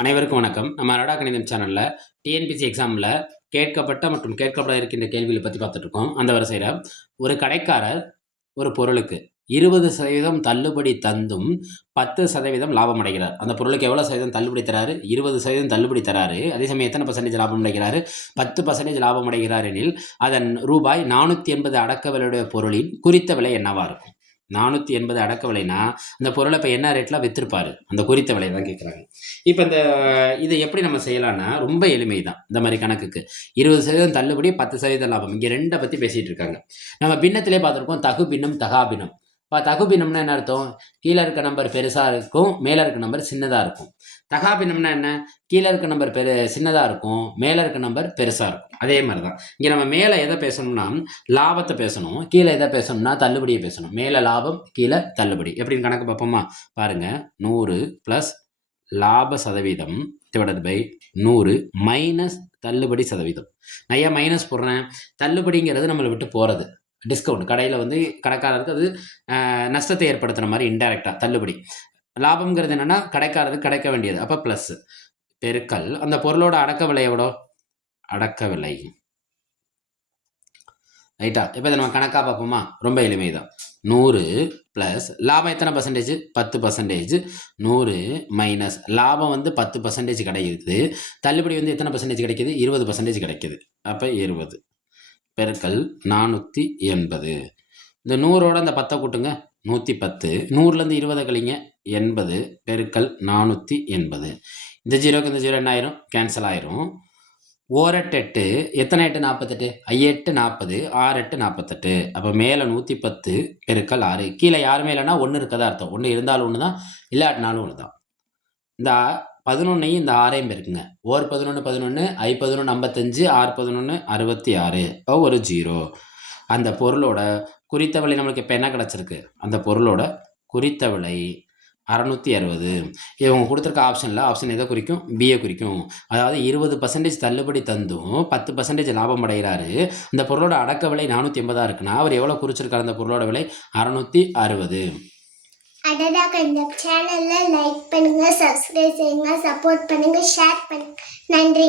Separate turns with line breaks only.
அனைவருக்கும் வணக்கம். நம்ம அடடா கணிதம் சேனலில் டிஎன்பிசி எக்ஸாமில் கேட்கப்பட்ட மற்றும் கேட்கப்பட இருக்கின்ற கேள்விகளை பற்றி பார்த்துட்ருக்கோம் அந்த வரிசையில் ஒரு கடைக்காரர் ஒரு பொருளுக்கு இருபது சதவீதம் தள்ளுபடி தந்தும் பத்து சதவீதம் லாபம் அடைகிறார். அந்த பொருளுக்கு எவ்வளோ சதவீதம் தள்ளுபடி தராரு? இருபது சதவீதம் தள்ளுபடி தராரு. அதே சமயம் எத்தனை பர்சன்டேஜ் லாபம் அடைகிறாரு? பத்து பர்சன்டேஜ் லாபம் அடைகிறார் எனில் அதன் ரூபாய் நானூற்றி எண்பது அடக்க விலையுடைய பொருளின் குறித்த விலை என்னவாக இருக்கும்? நானூற்றி எண்பது அடக்க விலைனா அந்த பொருளை இப்போ என்ன ரேட்டில் விற்றுருப்பார் அந்த குறித்த விலை தான் கேட்குறாங்க இப்போ இந்த இதை எப்படி நம்ம செய்யலாம்னா ரொம்ப எளிமை தான் இந்த மாதிரி கணக்குக்கு. இருபது சதவீதம் தள்ளுபடி பத்து சதவீதம் லாபம். இங்கே ரெண்டை பற்றி பேசிகிட்டு இருக்காங்க. நம்ம பின்னத்திலே பார்த்துருக்கோம் தகு பின்னம் தகா பின்னம் இப்போ தகுபினம்னா என்ன அர்த்தம்? கீழே இருக்க நம்பர் பெருசாக இருக்கும் மேலே இருக்க நம்பர் சின்னதாக இருக்கும். தகாபினம்னா என்ன? கீழே இருக்க நம்பர் பெரு சின்னதாக இருக்கும் மேலே இருக்க நம்பர் பெருசாக இருக்கும். அதே மாதிரி தான் இங்கே நம்ம மேலே எதை பேசணும்னா லாபத்தை பேசணும். கீழே எதை பேசணும்னா தள்ளுபடியை பேசணும். மேலே லாபம் கீழே தள்ளுபடி. எப்படின்னு கணக்கு பார்ப்போமா? பாருங்கள் நூறு ப்ளஸ் லாப சதவீதம் டிவைடட் பை நூறு மைனஸ் தள்ளுபடி சதவீதம். நான் ஏன் மைனஸ் போடுறேன்? தள்ளுபடிங்கிறது நம்மளை விட்டு போகிறது டிஸ்கவுண்ட் கடையில் வந்து கடைக்காரருக்கு அது நஷ்டத்தை ஏற்படுத்துகிற மாதிரி இன்டெரக்டாக தள்ளுபடி. லாபம்ங்கிறது என்னென்னா கடைக்காரருக்கு கிடைக்க வேண்டியது. அப்போ ப்ளஸ் பெருக்கல். அந்த பொருளோட அடக்க விலை எவ்வளோ? அடக்க விலை. ரைட்டா இப்போ இதை நம்ம கணக்காக பார்ப்போமா? ரொம்ப எளிமை தான் நூறு ப்ளஸ் லாபம் எத்தனை பர்சன்டேஜ் பத்து பர்சன்டேஜ் நூறு மைனஸ் லாபம் வந்து பத்து பர்சன்டேஜ் கிடைக்குது. தள்ளுபடி வந்து எத்தனை பர்சன்டேஜ் கிடைக்குது? இருபது பர்சன்டேஜ் கிடைக்குது. அப்போ இருபது. பெருக்கல் நானூற்றி எண்பது. இந்த நூறோட அந்த பத்தை கூட்டுங்க. நூற்றி பத்து. நூறுலேருந்து இருபதை கழிங்க. எண்பது பெருக்கல் நானூற்றி எண்பது. இந்த ஜீரோக்கு இந்த ஜீரோ என்ன ஆயிரும் கேன்சல் ஆயிரும். ஓரெட்டு எட்டு எத்தனை எட்டு? நாற்பத்தெட்டு. ஐயெட்டு நாற்பது. ஆறு எட்டு நாற்பத்தெட்டு. அப்போ மேலே நூற்றி பத்து பெருக்கல் ஆறு. கீழே யாருமே இல்லைன்னா ஒன்று இருக்கதா அர்த்தம். ஒன்று இருந்தாலும் ஒன்று தான் இல்லாட்டினாலும் ஒன்று தான் இந்த பதினொன்னையும் இந்த ஆறையும் இருக்குங்க ஓர் பதினொன்று பதினொன்று ஐ பதினொன்று ஐம்பத்தஞ்சு ஆறு பதினொன்று அறுபத்தி ஆறு. அப்போ ஒரு ஜீரோ. அந்த பொருளோட குறித்த விலை நம்மளுக்கு இப்போ என்ன கிடச்சிருக்கு? அந்த பொருளோட குறித்த விலை அறநூற்றி அறுபது. இவங்க கொடுத்துருக்க ஆப்ஷனில் ஆப்ஷன் எதை குறிக்கும்? பிஏ குறிக்கும். அதாவது இருபது பர்சன்டேஜ் தள்ளுபடி தந்தும் பத்து பர்சன்டேஜ் லாபம் அடைகிறாரு. அந்த பொருளோட அடக்க விலை நானூற்றி எண்பதாக இருக்குன்னா அவர் எவ்வளோ குறிச்சிருக்காரு? அந்த பொருளோட விலை அறநூற்றி அறுபது.
அடடாக இந்த சேனலில் லைக் பண்ணுங்கள் சப்ஸ்கிரைப் செய்யுங்க சப்போர்ட் பண்ணுங்கள் ஷேர் பண்ணுங்கள் நன்றி.